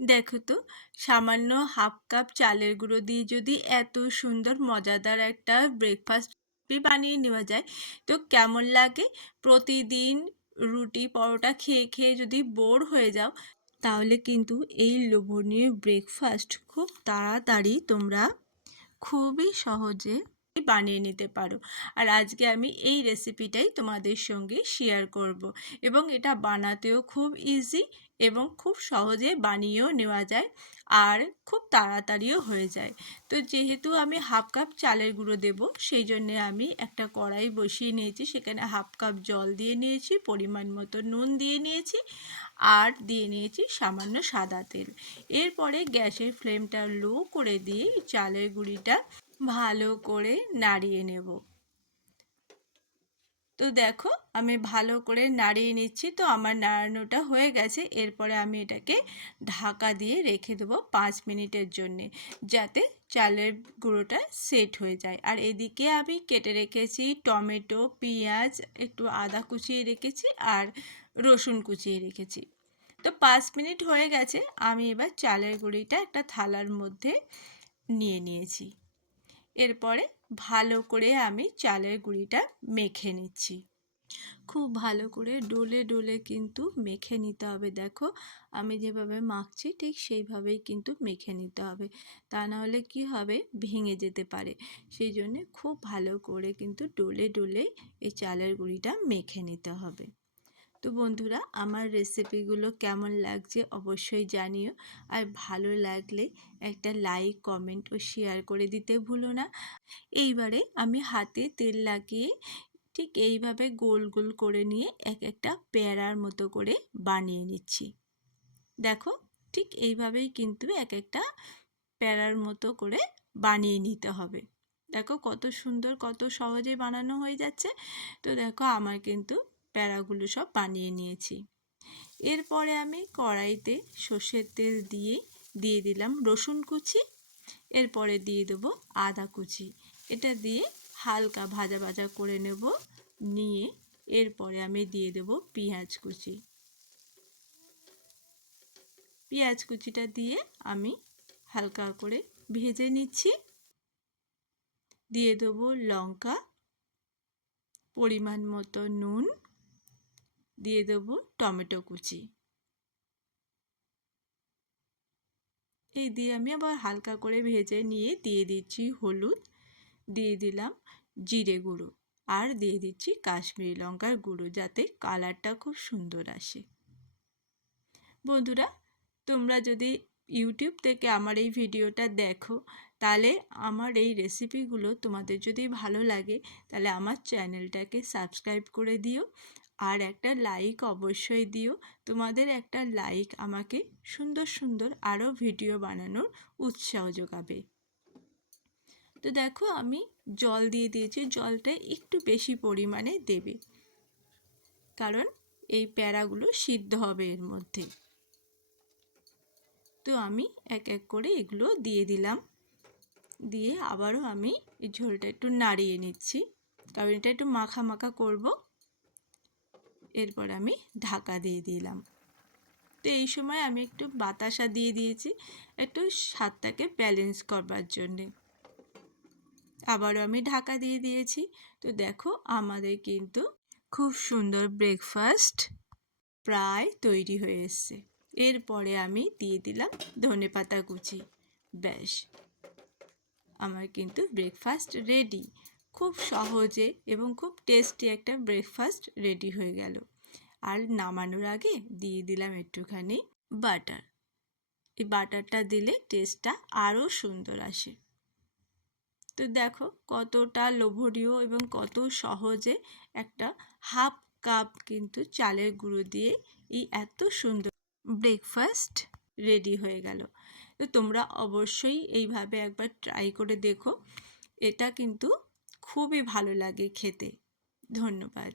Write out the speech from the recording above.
দেখো তো, সামান্য হাফ কাপ চালের গুঁড়ো দিয়ে যদি এত সুন্দর মজাদার একটা ব্রেকফাস্ট বানিয়ে নেওয়া যায় তো কেমন লাগে। প্রতিদিন রুটি পরোটা খেয়ে খেয়ে যদি বোর হয়ে যাও তাহলে কিন্তু এই লোভনীয় ব্রেকফাস্ট খুব তাড়াতাড়ি তোমরা খুবই সহজে বানিয়ে নিতে পারো। আর আজকে আমি এই রেসিপিটাই তোমাদের সঙ্গে শেয়ার করব এবং এটা বানাতেও খুব ইজি এবং খুব সহজে বানিয়েও নেওয়া যায় আর খুব তাড়াতাড়িও হয়ে যায়। তো যেহেতু আমি হাফ কাপ চালের গুঁড়ো দেব সেই জন্যে আমি একটা কড়াই বসিয়ে নিয়েছি, সেখানে হাফ কাপ জল দিয়ে নিয়েছি, পরিমাণ মতো নুন দিয়ে নিয়েছি আর দিয়ে নিয়েছি সামান্য সাদা তেল। এরপরে গ্যাসের ফ্লেমটা লো করে দিয়ে চালের গুঁড়িটা ভালো করে নাড়িয়ে নেব। তো দেখো আমি ভালো করে নাড়িয়ে নিচ্ছি, তো আমার নাড়ানোটা হয়ে গেছে। এরপরে আমি এটাকে ঢাকা দিয়ে রেখে দেবো 5 মিনিটের জন্যে, যাতে চালের গুঁড়োটা সেট হয়ে যায়। আর এদিকে আমি কেটে রেখেছি টমেটো, পেঁয়াজ, একটু আদা কুচিয়ে রেখেছি আর রসুন কুচিয়ে রেখেছি। তো 5 মিনিট হয়ে গেছে, আমি এবার চালের গুঁড়িটা একটা থালার মধ্যে নিয়ে নিয়েছি। এরপরে ভালো করে আমি চালের গুঁড়িটা মেখে নিচ্ছি। খুব ভালো করে ডলে ডলে কিন্তু মেখে নিতে হবে। দেখো আমি যেভাবে মাখছি ঠিক সেইভাবেই কিন্তু মেখে নিতে হবে, তা নাহলে কি হবে, ভেঙে যেতে পারে। সেই জন্যে খুব ভালো করে কিন্তু ডলে ডলে এই চালের গুঁড়িটা মেখে নিতে হবে। তো বন্ধুরা, আমার রেসিপিগুলো কেমন লাগছে অবশ্যই জানিও, আর ভালো লাগলে একটা লাইক, কমেন্ট ও শেয়ার করে দিতে ভুলো না। এইবারে আমি হাতে তেল লাগিয়ে ঠিক এইভাবে গোল গোল করে নিয়ে এক একটা পেয়ারার মতো করে বানিয়ে নিচ্ছি। দেখো ঠিক এইভাবেই কিন্তু এক একটা পেয়ারার মতো করে বানিয়ে নিতে হবে। দেখো কত সুন্দর, কত সহজে বানানো হয়ে যাচ্ছে। তো দেখো আমার কিন্তু প্যারাগুলো সব বানিয়ে নিয়েছি। এরপরে আমি কড়াইতে সর্ষের তেল দিয়ে দিলাম রসুন কুচি, এরপরে দিয়ে দেবো আদা কুচি। এটা দিয়ে হালকা ভাজা ভাজা করে নেব, নিয়ে এরপরে আমি দিয়ে দেবো পেঁয়াজ কুচি। পেঁয়াজ কুচিটা দিয়ে আমি হালকা করে ভেজে নিচ্ছি। দিয়ে দেবো লঙ্কা, পরিমাণ মতো নুন, দিয়ে দেবো টমেটো কুচি। এই দিয়ে আমি আবার হালকা করে ভেজে নিয়ে দিয়ে দিচ্ছি হলুদ, দিয়ে দিলাম জিরে গুঁড়ো আর দিয়ে দিচ্ছি কাশ্মীরি লঙ্কার গুঁড়ো, যাতে কালারটা খুব সুন্দর আসে। বন্ধুরা, তোমরা যদি ইউটিউব থেকে আমার এই ভিডিওটা দেখো তাহলে আমার এই রেসিপিগুলো তোমাদের যদি ভালো লাগে তাহলে আমার চ্যানেলটাকে সাবস্ক্রাইব করে দিও আর একটা লাইক অবশ্যই দিও। তোমাদের একটা লাইক আমাকে সুন্দর সুন্দর আরও ভিডিও বানানোর উৎসাহ যোগাবে। তো দেখো আমি জল দিয়ে দিয়েছি, জলটা একটু বেশি পরিমাণে দেবে, কারণ এই প্যারাগুলো সিদ্ধ হবে এর মধ্যে। তো আমি এক এক করে এগুলো দিয়ে দিলাম, দিয়ে আবারও আমি এই ঝোলটা একটু নাড়িয়ে নিচ্ছি, কারণ এটা একটু মাখা মাখা করব। এরপর আমি ঢাকা দিয়ে দিলাম। তো এই সময় আমি একটু বাতাসা দিয়ে দিয়েছি একটু স্বাদটাকে ব্যালেন্স করবার জন্যে। আবারও আমি ঢাকা দিয়ে দিয়েছি। তো দেখো আমাদের কিন্তু খুব সুন্দর ব্রেকফাস্ট প্রায় তৈরি হয়ে এসছে। এরপরে আমি দিয়ে দিলাম ধনেপাতা কুচি। ব্যাস, আমার কিন্তু ব্রেকফাস্ট রেডি। খুব সহজে এবং খুব টেস্টি একটা ব্রেকফাস্ট রেডি হয়ে গেল। আর নামানোর আগে দিয়ে দিলাম একটুখানি বাটার। এই বাটারটা দিলে টেস্টটা আরও সুন্দর আসে। তো দেখো কতটা লোভনীয় এবং কত সহজে একটা হাফ কাপ কিন্তু চালের গুঁড়ো দিয়ে এই এত সুন্দর ব্রেকফাস্ট রেডি হয়ে গেল। তো তোমরা অবশ্যই এইভাবে একবার ট্রাই করে দেখো, এটা কিন্তু খুবই ভালো লাগে খেতে। ধন্যবাদ।